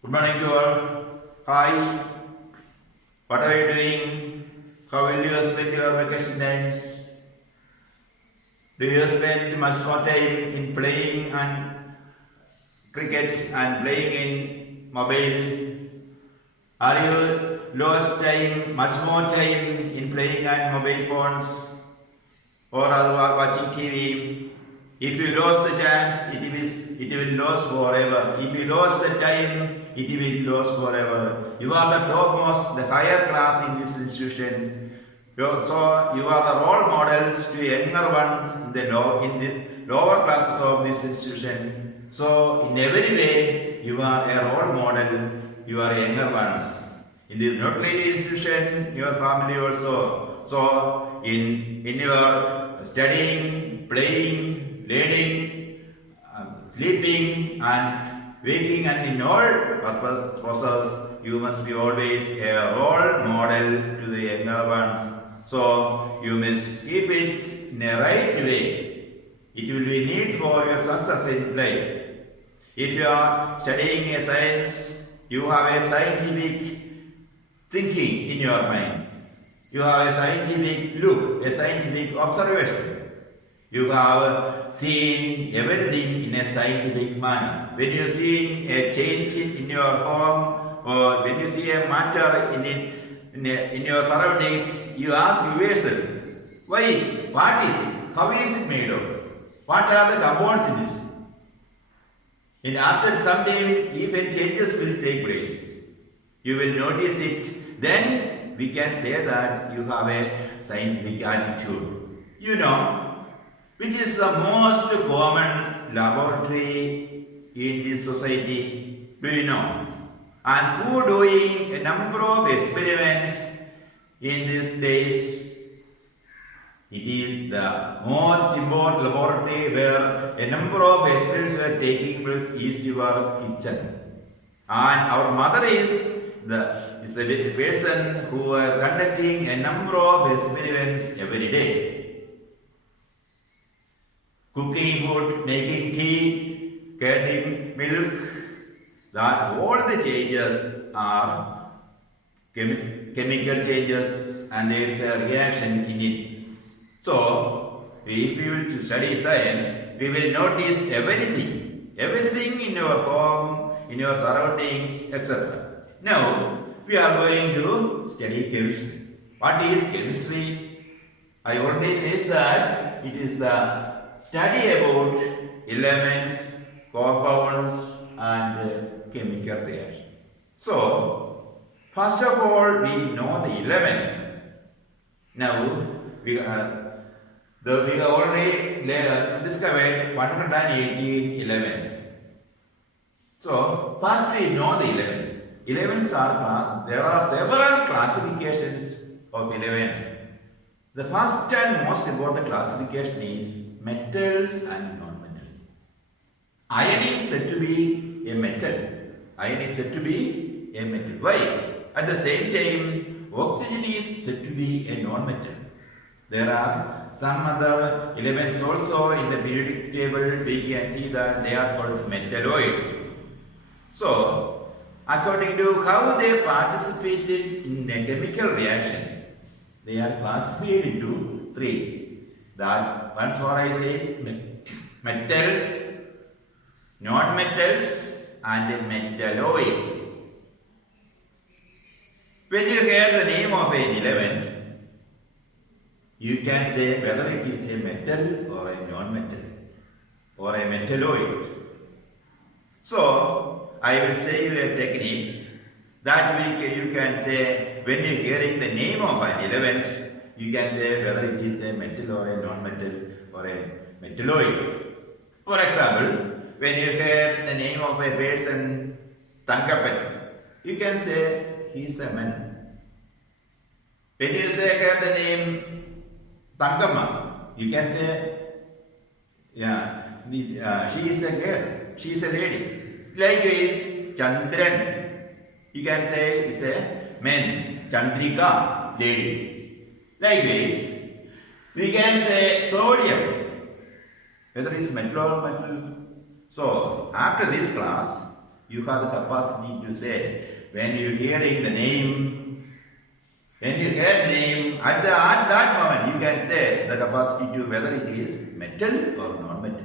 Good morning to all. Hi. What are you doing? How will you spend your vacation times? Do you spend much more time in playing and cricket and playing in mobile? Are you lost time, much more time in playing on mobile phones or watching TV? If you lost the chance, it will lose forever. If you lost the time, it will lose forever. You are the topmost, the higher class in this institution. So you are the role models to younger ones in the lower classes of this institution. So in every way, you are a role model. You are younger ones. In this not only institution, your family also. So in your studying, playing, learning, sleeping and waking and in all purpose process, you must be always a role model to the younger ones. So you must keep it in a right way. It will be need for your success in life. If you are studying a science, you have a scientific thinking in your mind. You have a scientific look, a scientific observation. You have seen everything in a scientific manner. When you see a change in your home or when you see a matter in your surroundings, you ask yourself, why? What is it? How is it made of? What are the compounds in it? And after some time, if any changes will take place, you will notice it. Then we can say that you have a scientific attitude. You know, which is the most common laboratory in this society? Do you know? And who doing a number of experiments in these days? It is the most important laboratory where a number of experiments are taking place is your kitchen. And our mother is the person who are conducting a number of experiments every day. Cooking food, making tea, getting milk, that all the changes are chemical changes and there is a reaction in it. So, if we will study science, we will notice everything in your home, in your surroundings, etc. Now, we are going to study chemistry. What is chemistry? I already said that it is the study about elements, compounds and chemical reaction. So, first of all, we know the elements. Now, we have already discovered 118 elements. So, first we know the elements. Elements are, there are several classifications of elements. The first and most important classification is metals and non-metals. Iron is said to be a metal. Iron is said to be a metal. Why? At the same time, oxygen is said to be a non-metal. There are some other elements also in the periodic table. We can see that they are called metalloids. So, according to how they participated in a chemical reaction, they are classified into three. That once more I say metals, non-metals and metalloids. When you hear the name of an element, you can say whether it is a metal or a non-metal or a metalloid. So, I will say you a technique that you can say when you are hearing the name of an element, you can say whether it is a metal or a non-metal or a metalloid. For example, when you hear the name of a person, Tankapan, you can say he is a man. When you hear the name Tangamma, you can say she is a girl, she is a lady. Likewise, Chandran, you can say it's a man, Chandrika, lady. Likewise, we can say sodium, whether it's metal or metal. So, after this class, You have the capacity to say, when you hearing the name, when you hear the name, at that moment you can say the capacity to whether it is metal or non-metal.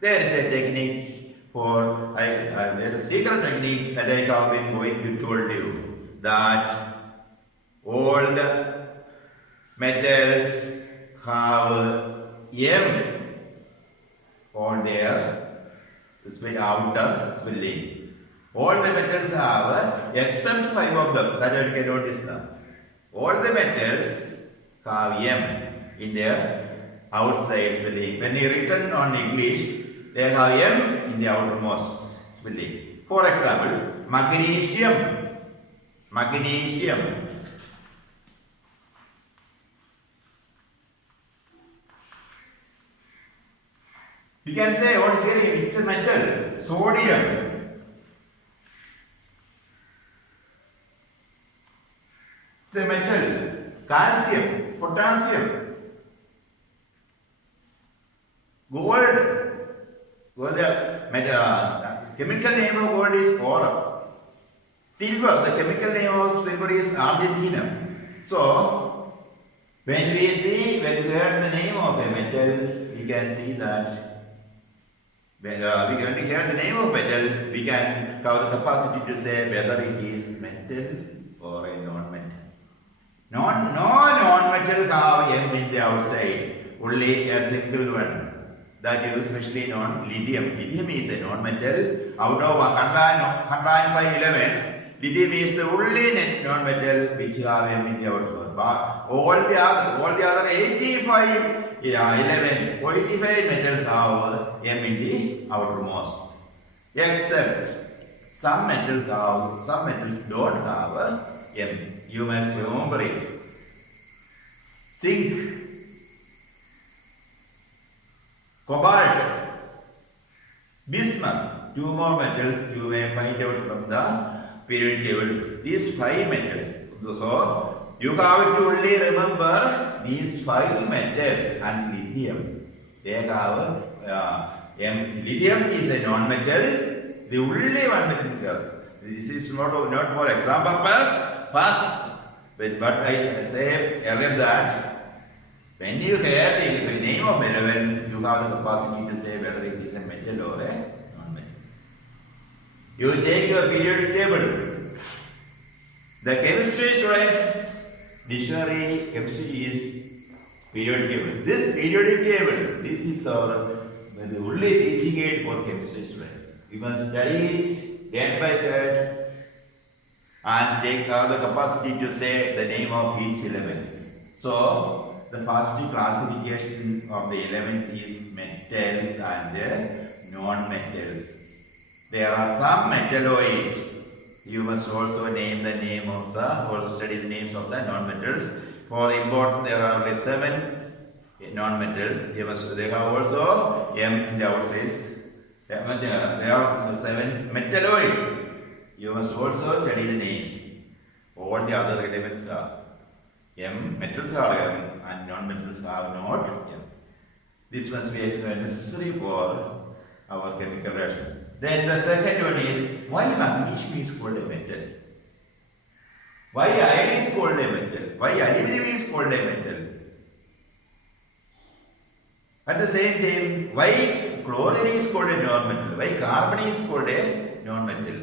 There is a technique for, there is a secret technique that I have been going to told you, that all the metals have M on their outer swelling. All the metals have, except 5 of them, that you can notice now. All the metals have M in their outside swelling. When you written on English, they have M in the outermost swelling. For example, magnesium. Magnesium. You can say on here it's a metal. Sodium. It's a metal. Calcium. Potassium. Gold. Well, the chemical name of gold is oro. Silver. The chemical name of silver is argentinum. So, when we hear the name of a metal, we can see that when we hear the name of metal, we can have the capacity to say whether it is metal or a non-metal. No non-metal have M in the outside, only a single one. That is especially known lithium. Lithium is a non-metal. Out of 105 elements, lithium is the only non-metal which have M in the outermost. All the other 85 elements, 85 metals have M in the outermost. Except some metals don't have M. You must remember it. Zinc, cobalt, bismuth, 2 more metals you may find out from the periodic table. These 5 metals. So, you have to only remember these 5 metals and lithium. They have lithium is a non-metal. The only one metal is gas. This is not for example purpose. But I say earlier that when you hear the name of element, you have the capacity to say whether it is a metal or a non-metal. You take your periodic table. The chemistry students, dictionary chemistry is periodic table. This periodic table, this is our the only teaching aid for chemistry students. You must study it day by day and have the capacity to say the name of each element. So, the first classification of the elements is metals and non-metals. There are some metalloids. You must also name the name of study the names of the non-metals. For important, there are only 7 non-metals. They have also M in the outside. There are 7 metalloids. You must also study the names. All the other elements are M, metals are M, and non-metals are not M. This must be necessary for our chemical reactions. Then the second one is, why magnesium is called a metal? Why iron is called a metal? Why aluminum is called a metal? At the same time, why chlorine is called a non-metal? Why carbon is called a non-metal?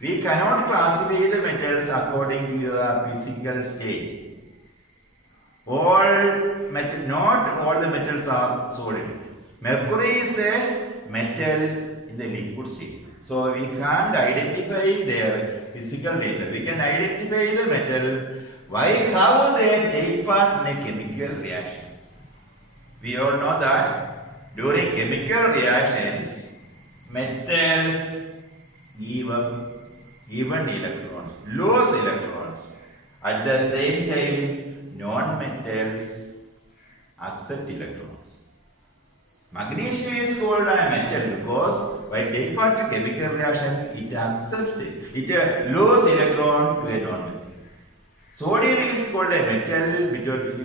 We cannot classify the metals according to the physical state. Not all the metals are solid. Mercury is a metal in the liquid state. So we can't identify their physical nature. We can identify the metal. How they take part in a chemical reactions. We all know that during chemical reactions, metals give up even electrons, lose electrons. At the same time, non-metals accept electrons. Magnesium is called a metal because while taking part in chemical reaction, it accepts it. It loses electron to a non-metal. Sodium is called a metal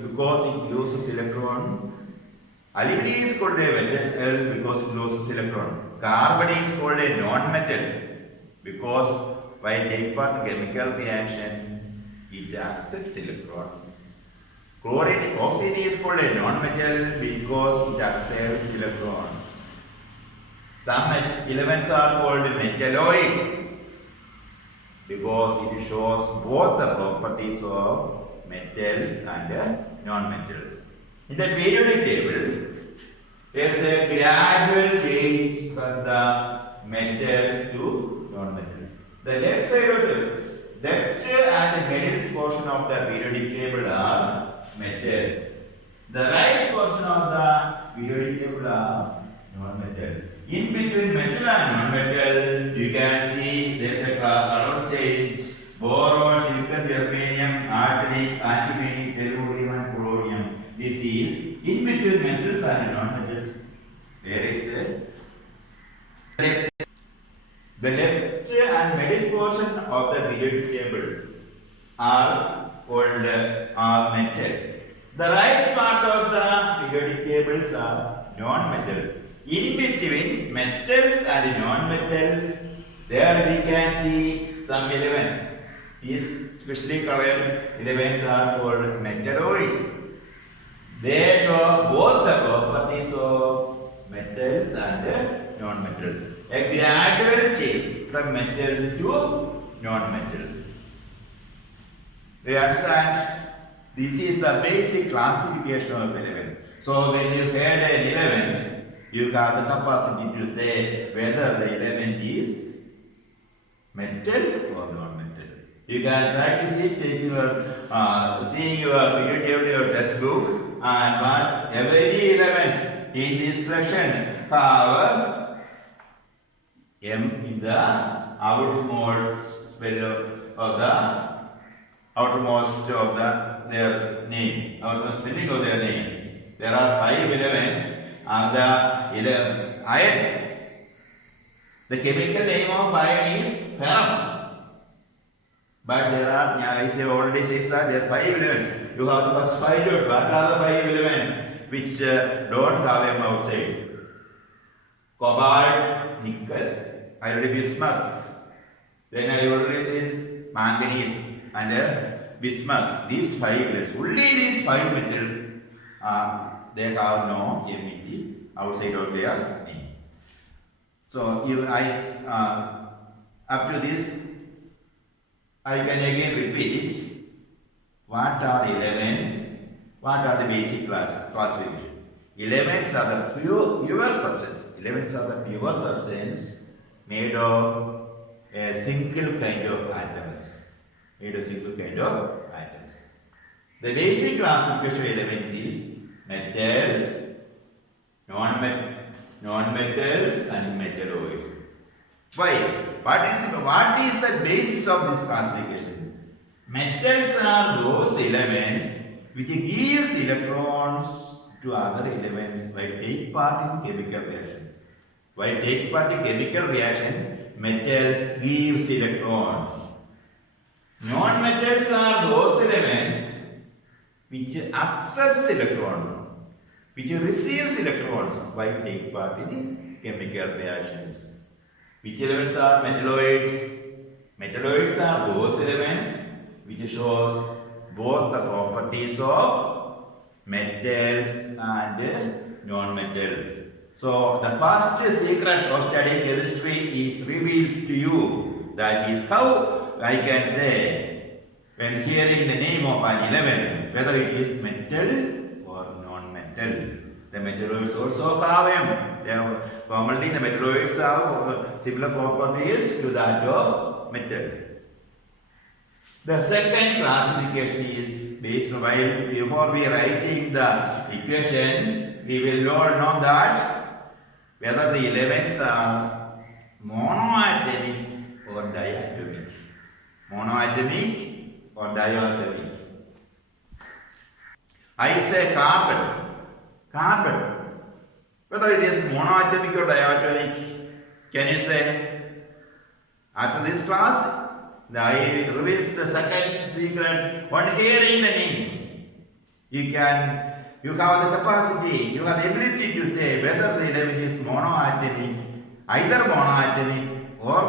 because it loses electron Aluminum is called a metal because it loses electron. Carbon is called a non-metal because while take part in chemical reaction, it accepts electron. Oxygen is called a non-metal because it accepts electrons. Some elements are called metalloids because it shows both the properties of metals and non-metals. In the periodic table, there is a gradual change from the metals to non-metals. The left side of the left and the middle portion of the periodic table are metals. The right portion of the periodic table are non-metals. In between metal and non-metal, you can see there is a color change. Boron, silicon, germanium, arsenic, antimony, tellurium and polonium. This is in between metals and non-metals. There is the left and middle portion of the periodic table are called metals. The right part of the periodic tables are non-metals. In between metals and non-metals, there we can see some elements. These specially colored elements are called metalloids. They show both the properties of metals and non-metals. A gradual change from metals to non-metals. We understand this is the basic classification of elements. So when you add an element, you have the capacity to say whether the element is metal or non-metal. You can practice it taking your, seeing your periodic table or textbook and watch every element in this section have M in the outermost spell of the outermost of their name, outermost spelling of their name. There are 5 elements and the iron. The chemical name of iron is ferrum. But there are, I say already says that there are 5 elements. You have to first find out what are the 5 elements which don't have M outside. Cobalt, nickel, I already bismuth. Then I already said manganese and bismuth. These 5 elements, only these 5 metals, they have no M in the outside of their name. So you guys, up to this, I can again repeat what are elements, what are the basic classification. Elements are the pure substance. Elements are the pure substance made of a single kind of atoms. The basic classification of elements is metals, non-metals and metalloids. Why? What is the basis of this classification? Metals are those elements which gives electrons to other elements by take part in chemical reaction. While take part in chemical reaction, metals gives electrons. Non-metals are those elements which accepts electron, which receives electrons while take part in chemical reactions. Which elements are metalloids? Metalloids are those elements which shows both the properties of metals and non-metals. So the first secret of studying chemistry is reveals to you. That is how I can say when hearing the name of an element whether it is metal or non-metal. The metalloids also have M. Commonly the metalloids have similar properties to that of metal. The second classification is based on while before we writing the equation, we will all know that whether the elements are monoatomic or diatomic. Monoatomic or diatomic. I say carbon. Whether it is monoatomic or diatomic, can you say? After this class, I reveals the second secret. On hearing the name, you you have the capacity, you have the ability to say whether the element is monoatomic, either monoatomic or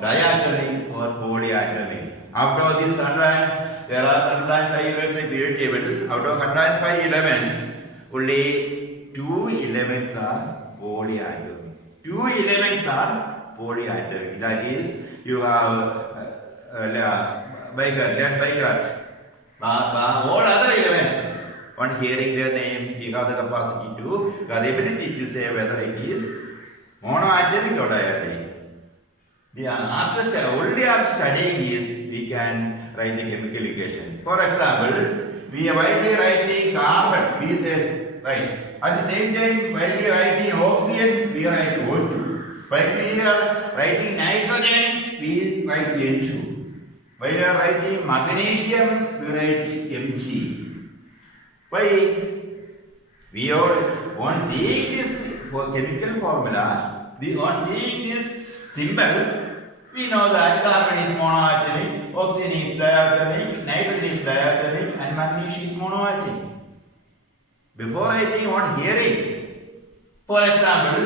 diatomic or polyatomic. Out of these 100, there are 105 elements in the periodic table. Out of 105 elements, only 2 elements are polyatomic. 2 elements are polyatomic. That is, you have dead bigot. All other elements, on hearing their name, you have the capacity to, the ability to say whether it is monoatomic or diatomic. Only after studying this, we can write the chemical equation. For example, we are widely writing carbon, we says, right. At the same time, while we are writing oxygen, we write O2. While we are writing nitrogen, we write N2. While we are writing magnesium, we write Mg. Why? We are on seeing this chemical formula, we on seeing these symbols, we know that carbon is monoatomic, oxygen is diatomic, nitrogen is diatomic, and magnesium is monoatomic. Before writing on hearing, for example,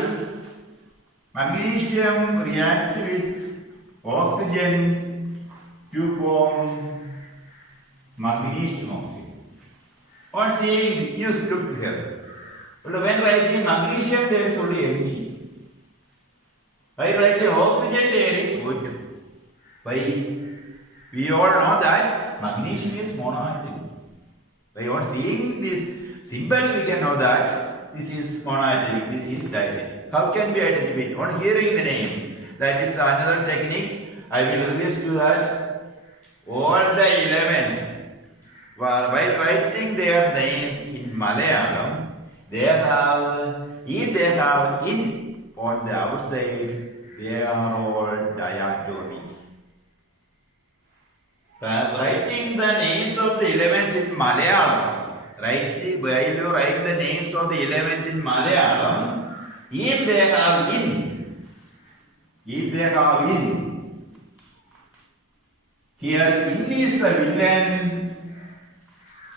magnesium reacts with oxygen to form magnesium oxide. On seeing, you look here. But when writing magnesium, there is only Mg. While writing oxygen, there is O2. Why? We all know that magnesium is monoatomic. By on seeing this symbol, we can know that this is monoatomic, this is diatomic. How can we identify? On hearing the name, that is another technique. I will request you that all the elements, while writing their names in Malayalam, they have, if they have in on the outside, they are all diatomic. Writing the names of the elements in Malayalam, right? While you write the names of the elements in Malayalam, if they have in, here in is the villain,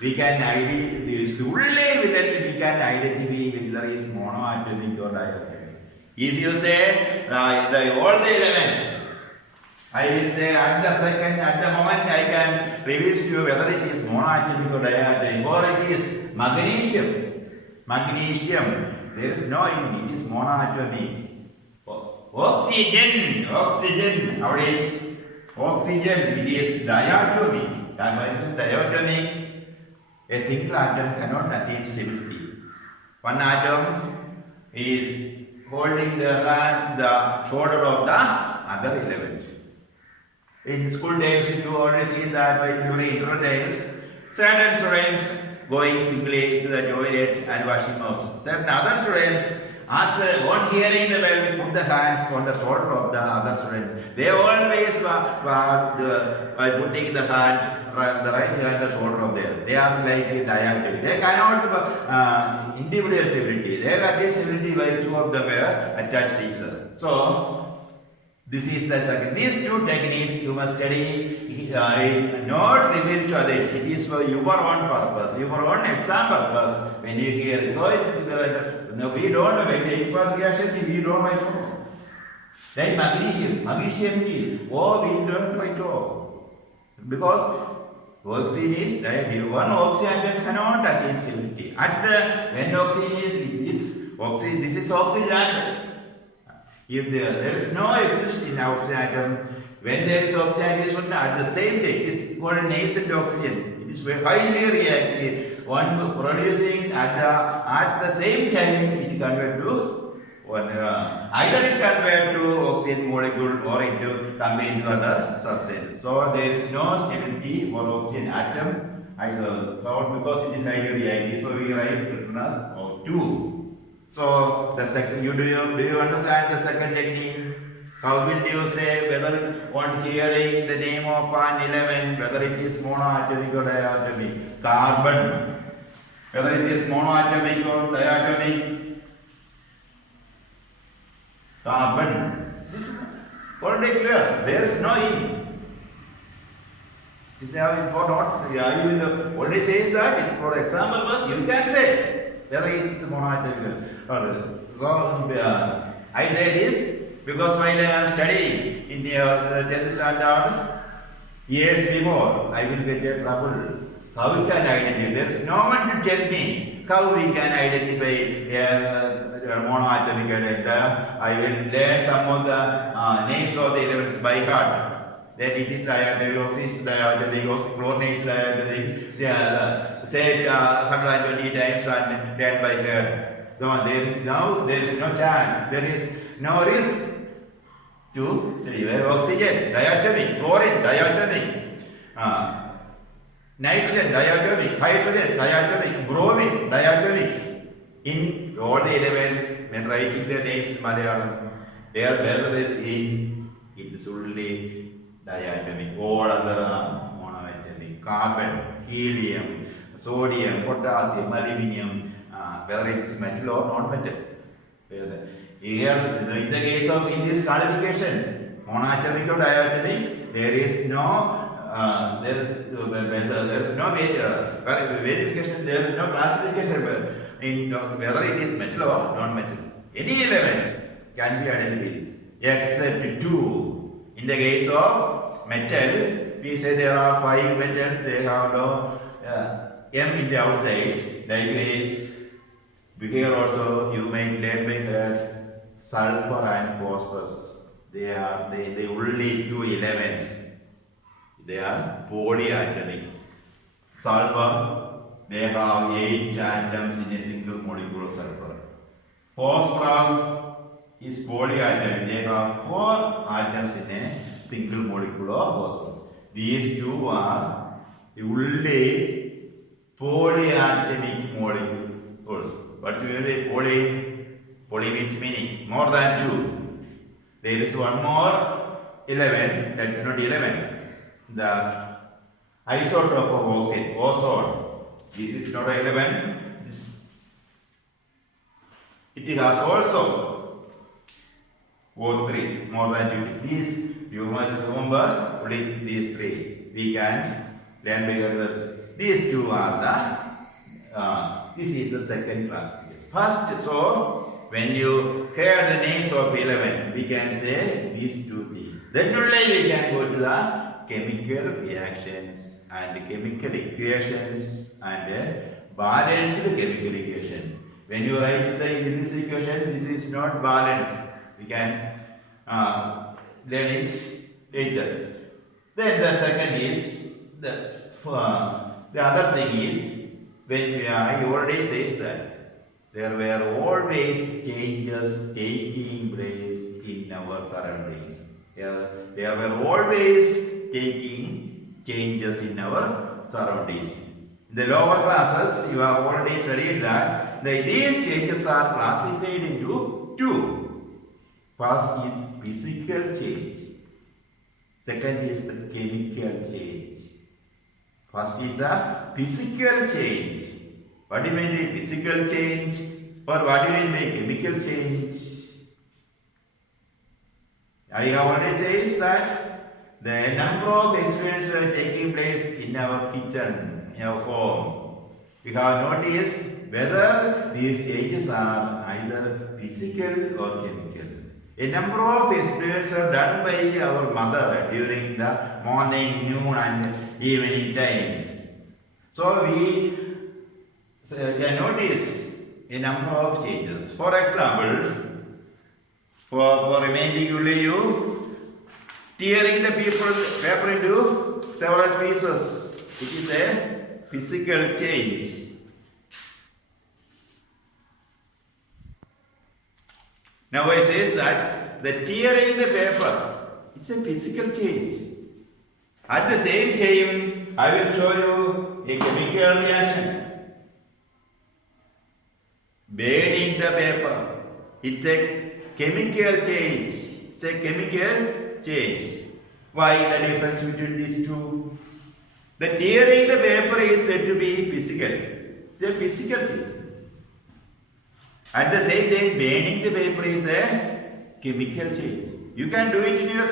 we can identify, there is only villain we can identify whether is monoatomic or diatomic. If you say all the elements, I will say at the moment I can reveal to you whether it is monoatomic or diatomic, or it is magnesium. Magnesium, there is no in it is monoatomic. Oxygen, it is diatomic. That means diatomic, a single atom cannot attain stability. One atom is holding the shoulder of the other element. In school days, you already see that during interval times, certain students going simply to the toilet and washing mouth. Certain other students, after one hearing the bell, put the hands on the shoulder of the other student. They always by putting the hand, the right behind the shoulder of theirs. They are like diatomic. They cannot individual stability. They have attained stability by two of them were attached to each other. So this is the second. These two techniques you must study, not reveal to others. It is for your own purpose, your own exam purpose. When you hear it, so it's no, we don't wait for reaction. We don't write all. Like magnesium, we don't write all because oxygen is diatomic. One oxygen cannot attain stability. When oxygen is this is oxygen. If there is no exist in oxygen atom, when there is oxygen atom at the same time, it is called nascent oxygen. It is highly reactive. One producing at the same time, it convert to either it convert to oxygen molecule or into combine to other substance. So there is no stability for oxygen atom either because it is highly reactive. So we write written as O2. So the second, do you understand the second technique? How will you say whether on hearing the name of an element, whether it is monoatomic or diatomic? Carbon, whether it is monoatomic or diatomic? Carbon. This is already clear. There is no E. Is there important? Yeah, you will already says that. Is for example, you can say. whether it is monoatomic or so. I say this because while I am studying in the 10th standard years before, I will get a trouble. How we can identify? There is no one to tell me how we can identify monoatomic data. I will learn some of the names of the elements by heart. Then it is diatomic, oxys, diatomic, oxychloronates, diatomic, say 120 times and learn by heart. There is no chance. There is no risk to oxygen, diatomic, chlorine, diatomic. Nitrogen, diatomic, hydrogen, diatomic, bromine, diatomic. In all the elements, when writing their names in Malayalam, their weather is in, it is only diatomic. All other are monoatomic. Carbon, helium, sodium, potassium, aluminium, whether it is metal or non-metal. Here, in the case of in this classification, monoatomic or diatomic, there is no there is no verification, there is no classification in whether it is metal or non-metal. Any element can be identified except two. In the case of metal, we say there are 5 metals, they have no M in the outside. Likewise, here also you may learn by that sulfur and phosphorus. They are the only 2 elements. They are polyatomic. Sulfur, they have 8 atoms in a single molecule of sulfur. Phosphorus is polyatomic. They have 4 atoms in a single molecule of phosphorus. These 2 are the only polyatomic molecules. What do you mean poly? Poly means many, more than 2. There is one more element, that is not element. The isotope of oxygen, ozone. This is not an element. It has also O3, more than 20. These you must remember only these 3. We can learn by others. These 2 are the. This is the second classification. First, so when you hear the names of element, we can say these 2 things. Then only we can go to the chemical reactions and chemical equations and balanced chemical equation. When you write this equation, this is not balanced. We can learn it later. Then the second is the other thing is when I already says that there were always changes taking place in our surroundings. There were always taking changes in our surroundings. In the lower classes, you have already studied that these changes are classified into 2. First is physical change. Second is the chemical change. First is the physical change. What do you mean by physical change? Or what do you mean by chemical change? I have already said that the number of experiments are taking place in our kitchen, in our home. We have noticed whether these changes are either physical or chemical. A number of experiments are done by our mother during the morning, noon and evening times. So we can notice a number of changes. For example, for reminding you, tearing the paper into several pieces. It is a physical change. Now I says that the tearing the paper, it's a physical change. At the same time, I will show you a chemical reaction. Burning the paper, it's a chemical change. It's a chemical change. Why the difference between these 2? The tearing the paper is said to be physical. It's a physical change. At the same time, burning the paper is a chemical change. You can do it in your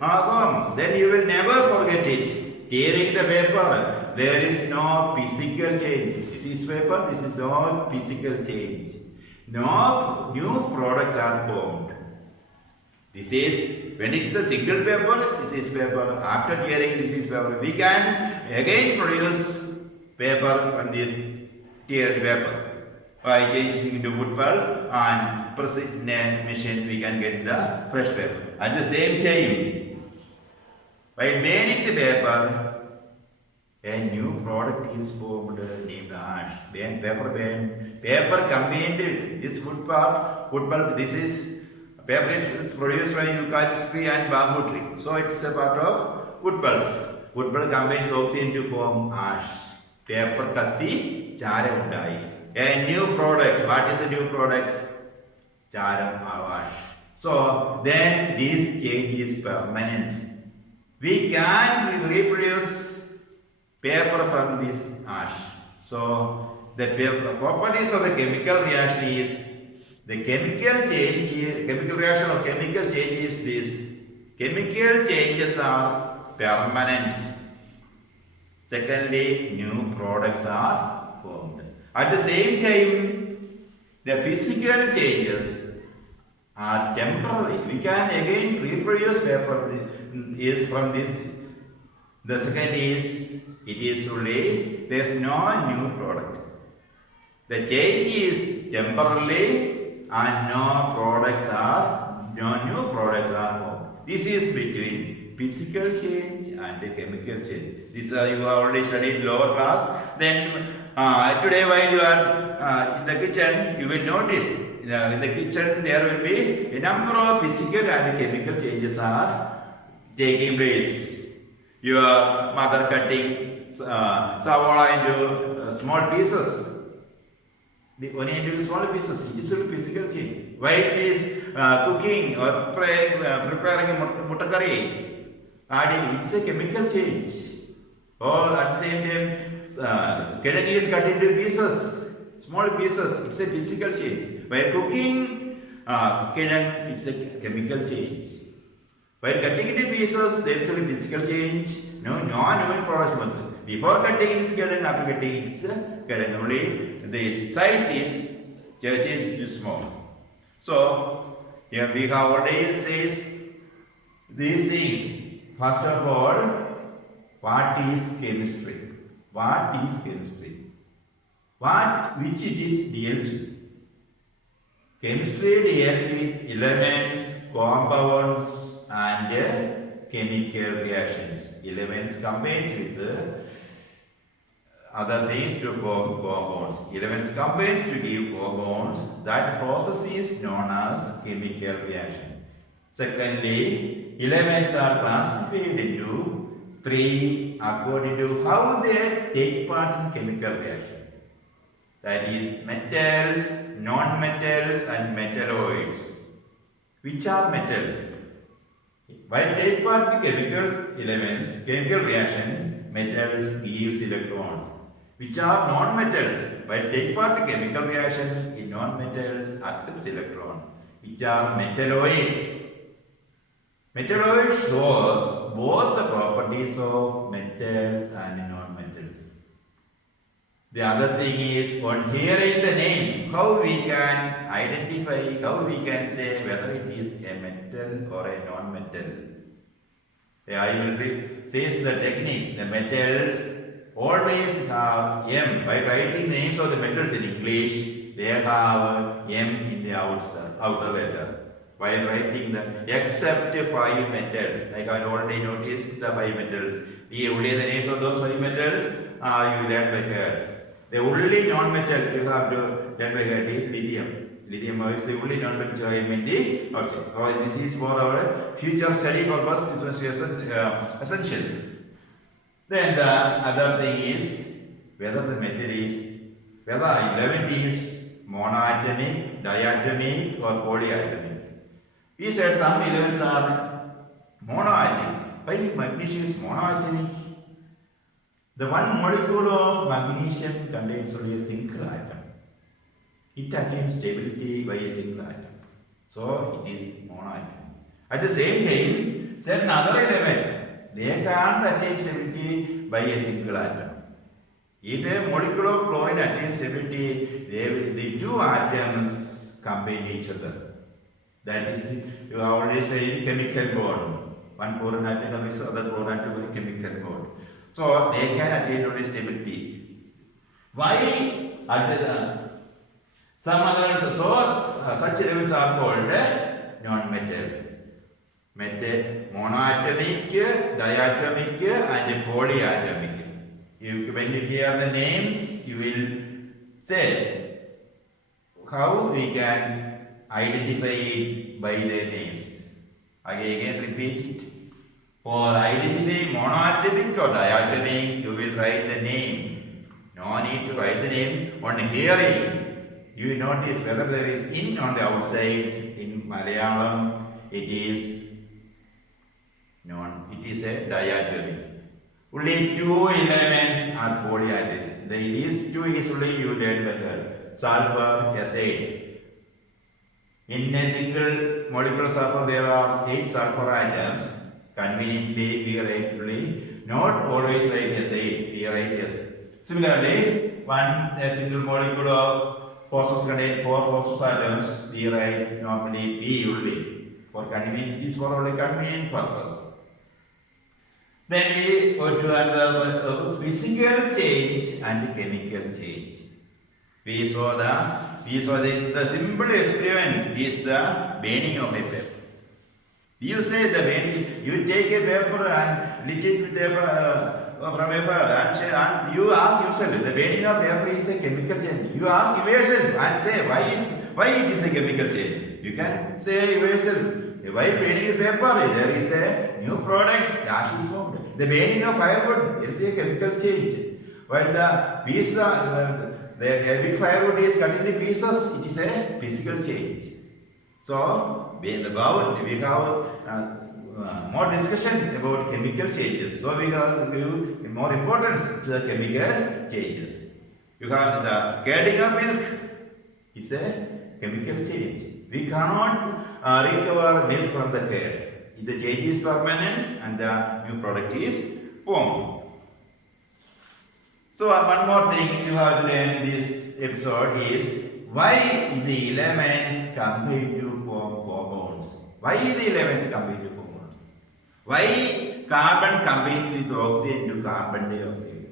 home. Then you will never forget it. Tearing the paper, there is no physical change. This is paper, this is not physical change. No new products are formed. This is, when it is a single paper, this is paper. After tearing, this is paper. We can again produce paper from this teared paper. By changing into wood pulp and pressing in a machine, we can get the fresh paper. At the same time, by burning the paper, a new product is formed named ash. Paper combined with this wood pulp, this is paper is produced from eucalyptus tree and bamboo tree. So it's a part of wood pulp. Wood pulp combines oxygen to form ash. Paper katti charam undai. A new product. What is a new product? Charam ash. So then this change is permanent. We can reproduce paper from this ash. So the properties of a chemical reaction is the chemical reaction or chemical change is this. Chemical changes are permanent. Secondly, new products are formed. At the same time, the physical changes are temporary. We can again reproduce paper is from this. The second is, it is only, there is no new product. The change is temporarily and no new products are formed. This is between physical change and chemical change. This you have already studied lower class. Then today while you are in the kitchen, you will notice in the kitchen there will be a number of physical and chemical changes are taking place. Your mother cutting savala into small pieces. The onion into small pieces. This is physical change. While it is cooking or preparing mutta curry, it's a chemical change. Or at the same time, kedang is cut into pieces, small pieces. It's a physical change. While cooking kedang, it's a chemical change. While cutting into pieces, there is a physical change. No new products. Before cutting this kedang, after cutting this kedang, only the size is changed to small. So here we have already says these things. First of all, what is chemistry? What is chemistry? Which it is deals with? Chemistry deals with elements, compounds, and chemical reactions. Elements combines with other things to form compounds. Elements combines to give compounds. That process is known as chemical reaction. Secondly, elements are classified into three according to how they take part in chemical reaction. That is metals, non-metals and metalloids. Which are metals? While take part in chemical reaction, metals gives electrons. Which are non-metals? While take part in chemical reaction, in non-metals accepts electron. Which are metalloids? Metalloids shows both the properties of metals and non-metals. The other thing is, on hearing the name, how we can identify, how we can say whether it is a metal or a non-metal. I will says the technique. The metals always have M. By writing the names of the metals in English, they have M in the outer letter. While writing except 5 metals, I can already notice the 5 metals. Only the names of those 5 metals you learn by heart. The only non-metal you have to learn by heart is lithium. Lithium is the only non-metal in the outside. So this is for our future study purpose. This was essential. Then the other thing is whether the metal is, whether element is monoatomic, diatomic or polyatomic. We said some elements are monoatomic. Why magnesium is monoatomic? The one molecule of magnesium contains only a single atom. It attains stability by a single atom. So it is monoatomic. At the same time, certain other elements, they can't attain stability by a single atom. If a molecule of chlorine attains stability, the two atoms combine each other. That is, you have already said chemical bond. One chlorine atom combines the other chlorine atom with chemical bond. So they can attain only stability. Why some others, such elements are called non-metals. Monoatomic, diatomic and polyatomic. When you hear the names, you will say how we can identify it by their names. Again repeat it. For identifying monoatomic or diatomic, you will write the name. No need to write the name. On hearing, you will notice whether there is in on the outside. In Malayalam, it is a diatomic. Only two elements are polyatomic. These two is only you learn by her. Sulfur, acid. In a single molecule of sulfur, there are 8 sulfur atoms. Conveniently, we write only, not always write acid, we write yes. Similarly, a single molecule of phosphorus contains 4 phosphorus atoms, we write normally P only. For convenience, it is for only convenient purpose. Then we go to another physical change and chemical change. We saw the simple experiment is the burning of a paper. You say the burning, you take a paper and little bit from a paper and you ask yourself, the burning of paper is a chemical change. You ask yourself and say, why it is a chemical change? You can say yourself, while burning the paper, there is a new product, ash is formed. The burning of firewood, there is a chemical change. While the pizza, the big firewood is cut into pieces, it is a physical change. So, we have more discussion about chemical changes. So, we have to give more importance to the chemical changes. You have the curding of milk, it's a chemical change. We cannot recover milk from the curd. The change is permanent and the new product is formed. So one more thing you have to learn in this episode is why the elements combine to form compounds. Why the elements combine to compounds? Why carbon combines with oxygen to carbon dioxide?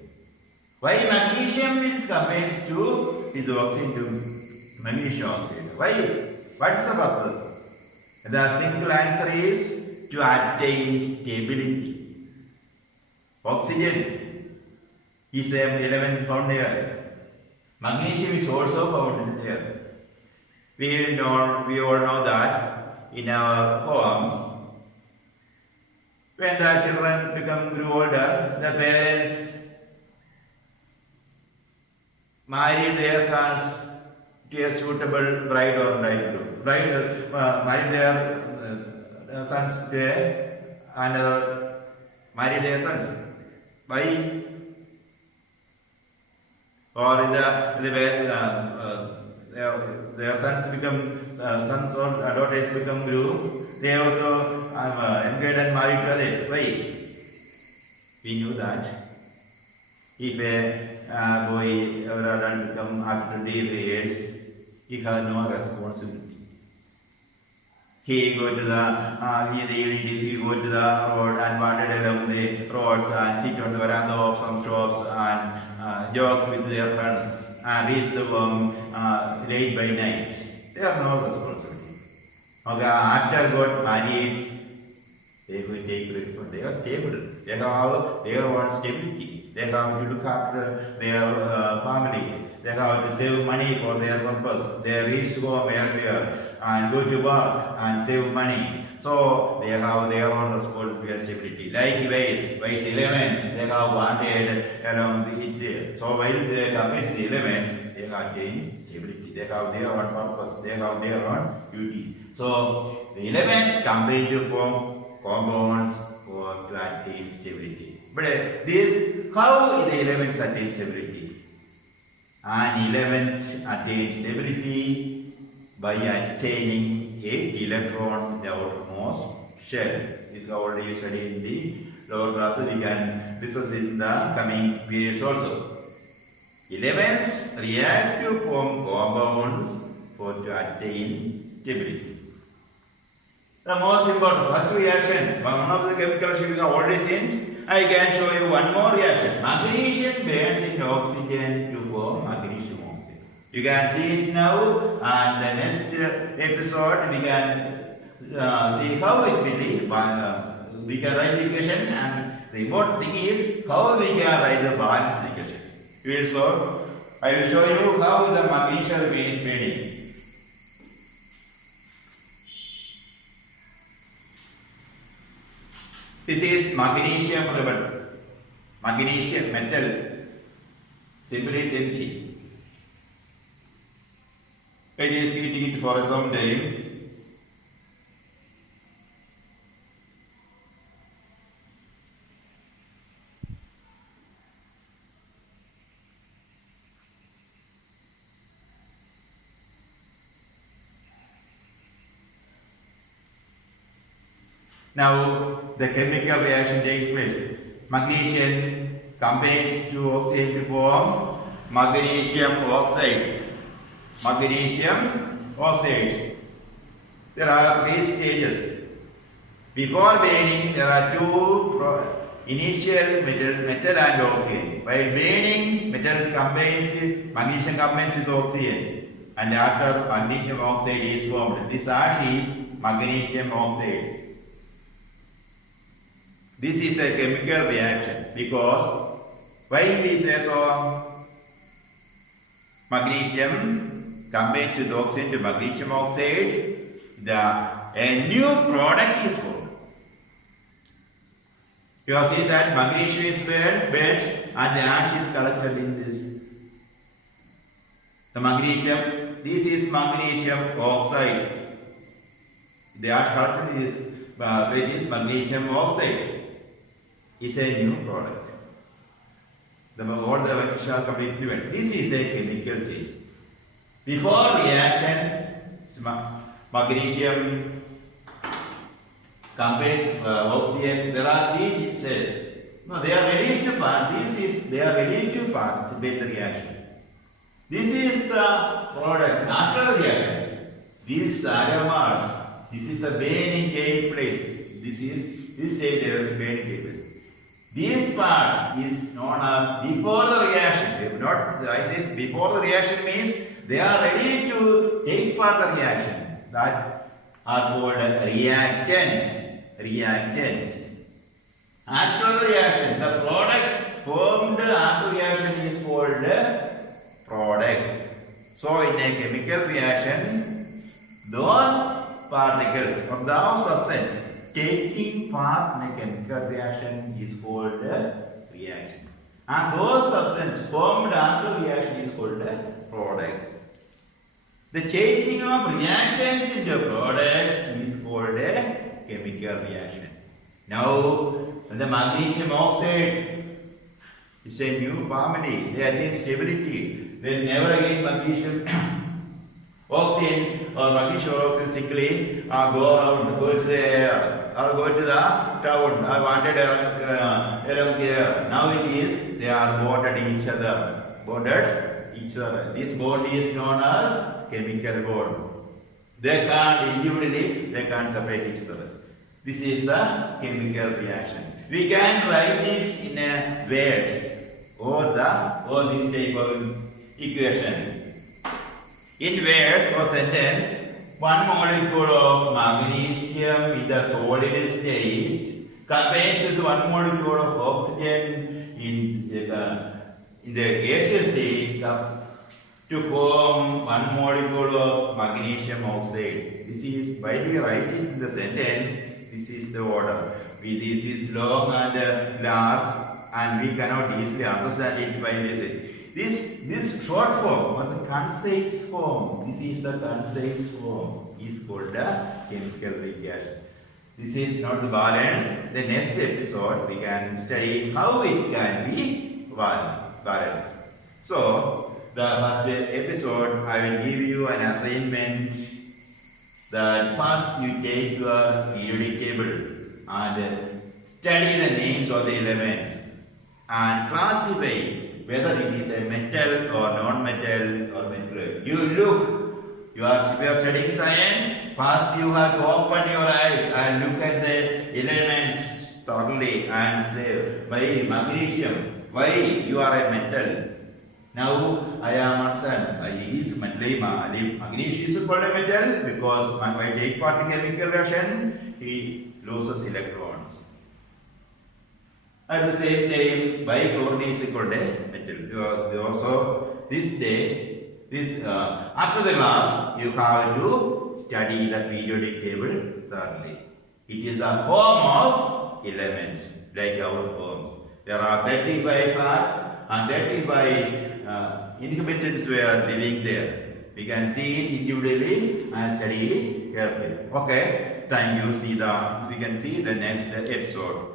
Why magnesium combines with oxygen to magnesium oxide? Why? What is the purpose? The single answer is to attain stability. Oxygen is an element found here. Magnesium is also found here. We all know that in our homes, when the children grew older, the parents married their sons to a suitable bride or bridegroom. Married their sons to another. Married their sons. Why? Or their sons become sons or daughters become grew. They also engaged and married to others. Why? We knew that if a boy or adult become after 20 years, he has no responsibility. He go to the road and wandered along the roads and sit on the veranda of some shops and jokes with their friends and reach the home late by night. They have no responsibility. Okay, after got married, they will take responsibility. They are stable. They have their own stability. They have to look after their family. They have to save money for their purpose. They reach home earlier and go to work and save money. So they have their own responsibility and stability. Likewise, vice elements, they have wanted around it. So while they commit the elements, they have gained stability. They have their own purpose. They have their own duty. So the elements combine to form compounds for to attain stability. But how the elements attain stability? An element attains stability by attaining 8 electrons in the outermost shell. This is already studied in the lower classes. We can discuss in the coming periods also. Elements react to form compounds to attain stability. The most important first reaction, one of the chemical reactions are already seen. I can show you one more reaction. Magnesium burns into oxygen to form magnesium oxide. You can see it now, and the next episode we can see how it will be. We can write the equation, and the important thing is how we can write the balance equation. I will show you how the magnesium is made. This is magnesium ribbon. Magnesium metal, simply is empty. It is heating it for some time. Now the chemical reaction takes place. Magnesium combines to oxygen to form magnesium oxide. Magnesium oxides. There are 3 stages. Before burning, there are 2 initial metals, metal and oxygen. While burning, magnesium combines with oxygen, and after magnesium oxide is formed. This ash is magnesium oxide. This is a chemical reaction because why we say so? Magnesium combines with oxygen to magnesium oxide. A new product is formed. You have seen that magnesium is burnt and the ash is collected in this. The magnesium, this is magnesium oxide. The ash collected in this magnesium oxide. Is a new product. All the magnesium are completely wet. This is a chemical change. Before reaction, magnesium combines oxygen. There are C cells. No, they are ready to they are ready to participate in the reaction. This is the product after the reaction. This aroma, this is the burning take place. This stage there is burning take place. This part is known as before the reaction. I say before the reaction means they are ready to take part in the reaction. That are called reactants. After the reaction, the products formed after the reaction is called products. So in a chemical reaction, those particles of the substance taking part in a chemical reaction is called reactions. And those substances formed after the reaction is called products. The changing of reactants into products is called a chemical reaction. Now, the magnesium oxide is a new family. They attain stability. Then never again magnesium oxygen or magnesium oxide simply go to the air or go to the town. I wanted around here. Now it is they are bonded each other. This bond is known as chemical bond. They can't individually, they can't separate each other. This is the chemical reaction. We can write it in a words or this type of equation. In words or sentence, one molecule of magnesium in the solid state contains with one molecule of oxygen in the gaseous state to form one molecule of magnesium oxide. This is why we write it in the sentence. This is the order. This is long and large, and we cannot easily understand it by this short form or the concise form. This is the concise form. Is called the chemical reaction. This is not the balance. The next episode we can study how it can be balanced. So the first episode I will give you an assignment that first you take your periodic table and study the names of the elements and classify whether it is a metal or non-metal or metal. You look, if you are studying science, first you have to open your eyes and look at the elements thoroughly and say, why magnesium? Why you are a metal? Now I am understand. He is metal. Magnesium is called a metal because by take part in chemical reaction, he loses electrons. At the same time, bichlorine is called a metal. Also, this day, after the class, you have to study the periodic table thoroughly. It is a form of elements, like our forms. There are 35 parts and 35 inhabitants were living there. We can see it individually and study it carefully. Okay, thank you. We can see the next episode.